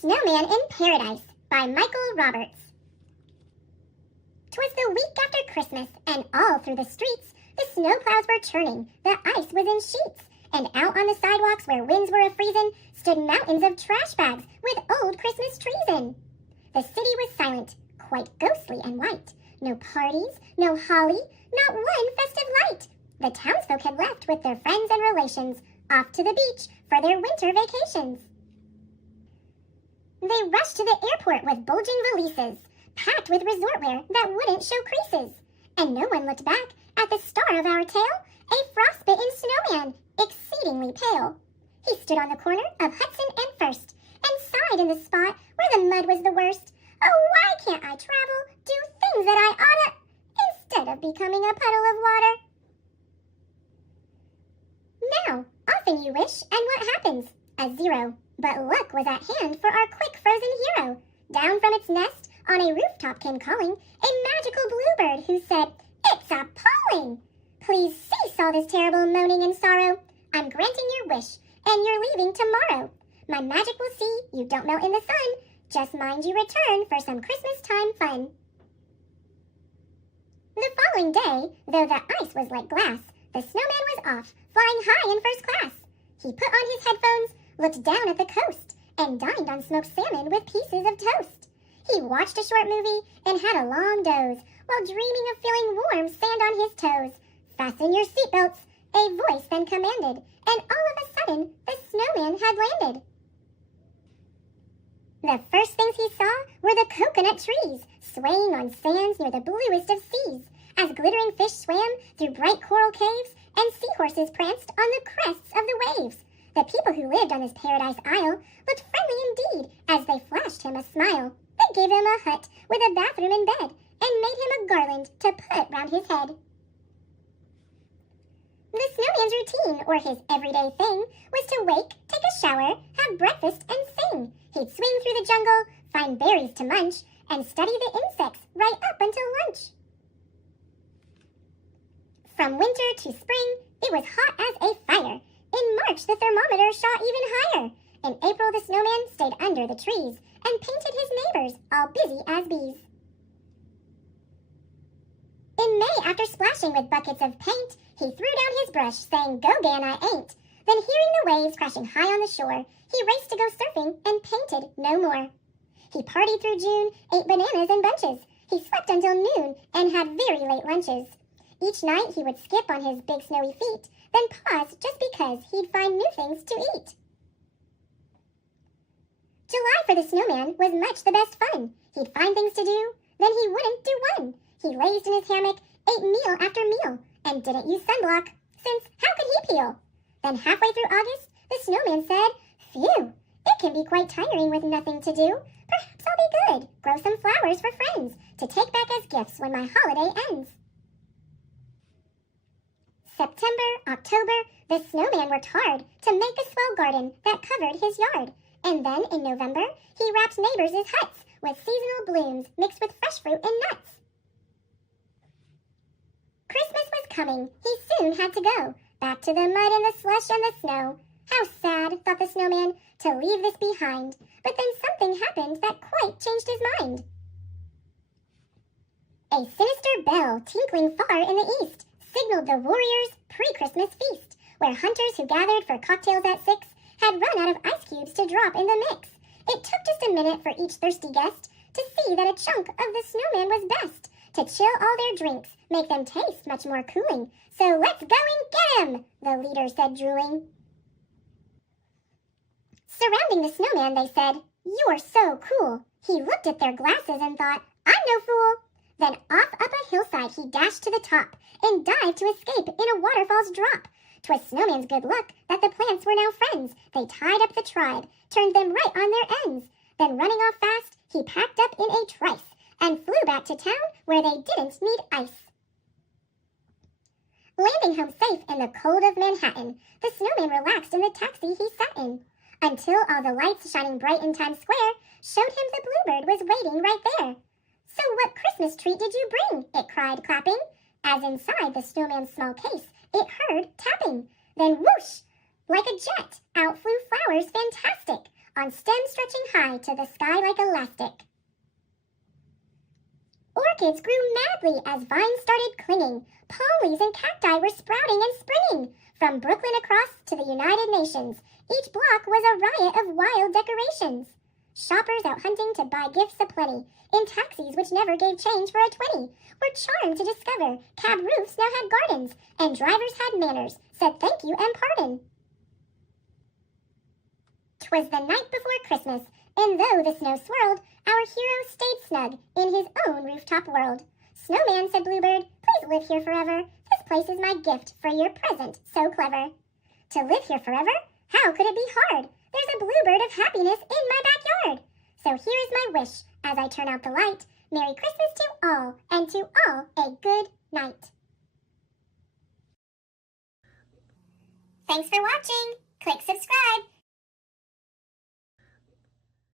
Snowman in Paradise by Michael Roberts. 'Twas the week after Christmas, and all through the streets the snow clouds were churning, the ice was in sheets, and out on the sidewalks where winds were a-freezin' stood mountains of trash bags with old Christmas trees in. The city was silent, quite ghostly and white. No parties, no holly, not one festive light. The townsfolk had left with their friends and relations, off to the beach for their winter vacations. They rushed to the airport with bulging valises, packed with resort wear that wouldn't show creases. And no one looked back at the star of our tale, a frostbitten snowman, exceedingly pale. He stood on the corner of Hudson and First, and sighed in the spot where the mud was the worst. Oh, why can't I travel, do things that I oughta, instead of becoming a puddle of water? Now, often you wish, and what happens? A zero. But luck was at hand for our quick frozen hero. Down from its nest on a rooftop came calling a magical bluebird who said, "It's appalling! Please cease all this terrible moaning and sorrow. I'm granting your wish, and you're leaving tomorrow. My magic will see you don't melt in the sun. Just mind you return for some Christmas time fun." The following day, though the ice was like glass, the snowman was off, flying high in first class. He put on his headphones, looked down at the coast, and dined on smoked salmon with pieces of toast. He watched a short movie and had a long doze, while dreaming of feeling warm sand on his toes. "Fasten your seatbelts," a voice then commanded, and all of a sudden the snowman had landed. The first things he saw were the coconut trees, swaying on sands near the bluest of seas, as glittering fish swam through bright coral caves, and seahorses pranced on the crests of the waves. The people who lived on this paradise isle looked friendly indeed as they flashed him a smile. They gave him a hut with a bathroom and bed, and made him a garland to put round his head. The snowman's routine, or his everyday thing, was to wake, take a shower, have breakfast, and sing. He'd swing through the jungle, find berries to munch, and study the insects right up until lunch. From winter to spring, it was hot as a fire. In March, the thermometer shot even higher. In April, the snowman stayed under the trees and painted his neighbors, all busy as bees. In May, after splashing with buckets of paint, he threw down his brush, saying, "Go, Dan, I ain't." Then hearing the waves crashing high on the shore, he raced to go surfing and painted no more. He partied through June, ate bananas in bunches. He slept until noon and had very late lunches. Each night he would skip on his big snowy feet, then pause just because he'd find new things to eat. July for the snowman was much the best fun. He'd find things to do, then he wouldn't do one. He lazed in his hammock, ate meal after meal, and didn't use sunblock, since how could he peel? Then halfway through August, the snowman said, "Phew, it can be quite tiring with nothing to do. Perhaps I'll be good, grow some flowers for friends, to take back as gifts when my holiday ends." September, October, the snowman worked hard to make a swell garden that covered his yard. And then in November, he wrapped neighbors' huts with seasonal blooms mixed with fresh fruit and nuts. Christmas was coming. He soon had to go back to the mud and the slush and the snow. How sad, thought the snowman, to leave this behind. But then something happened that quite changed his mind. A sinister bell tinkling far in the east signaled the warriors' pre-Christmas feast, where hunters who gathered for cocktails at 6 had run out of ice cubes to drop in the mix. It took just a minute for each thirsty guest to see that a chunk of the snowman was best, to chill all their drinks, make them taste much more cooling. "So let's go and get him," the leader said, drooling. Surrounding the snowman, they said, "You're so cool." He looked at their glasses and thought, "I'm no fool." Then off up a hillside he dashed to the top, and dived to escape in a waterfall's drop. 'Twas Snowman's good luck that the plants were now friends. They tied up the tribe, turned them right on their ends. Then running off fast, he packed up in a trice, and flew back to town where they didn't need ice. Landing home safe in the cold of Manhattan, the snowman relaxed in the taxi he sat in, until all the lights shining bright in Times Square showed him the bluebird was waiting right there. "So what Christmas treat did you bring?" it cried, clapping, as inside the snowman's small case it heard tapping. Then whoosh! Like a jet, out flew flowers fantastic, on stems stretching high to the sky like elastic. Orchids grew madly as vines started clinging. Palm leaves and cacti were sprouting and springing. From Brooklyn across to the United Nations, each block was a riot of wild decorations. Shoppers out hunting to buy gifts aplenty, in taxis which never gave change for a 20, were charmed to discover cab roofs now had gardens, and drivers had manners, said thank you and pardon. 'Twas the night before Christmas, and though the snow swirled, our hero stayed snug in his own rooftop world. Snowman, said Bluebird, please live here forever. This place is my gift for your present so clever. To live here forever? How could it be hard? There's a bluebird of happiness in my backyard. So here is my wish as I turn out the light. Merry Christmas to all, and to all a good night. Thanks for watching. Click subscribe.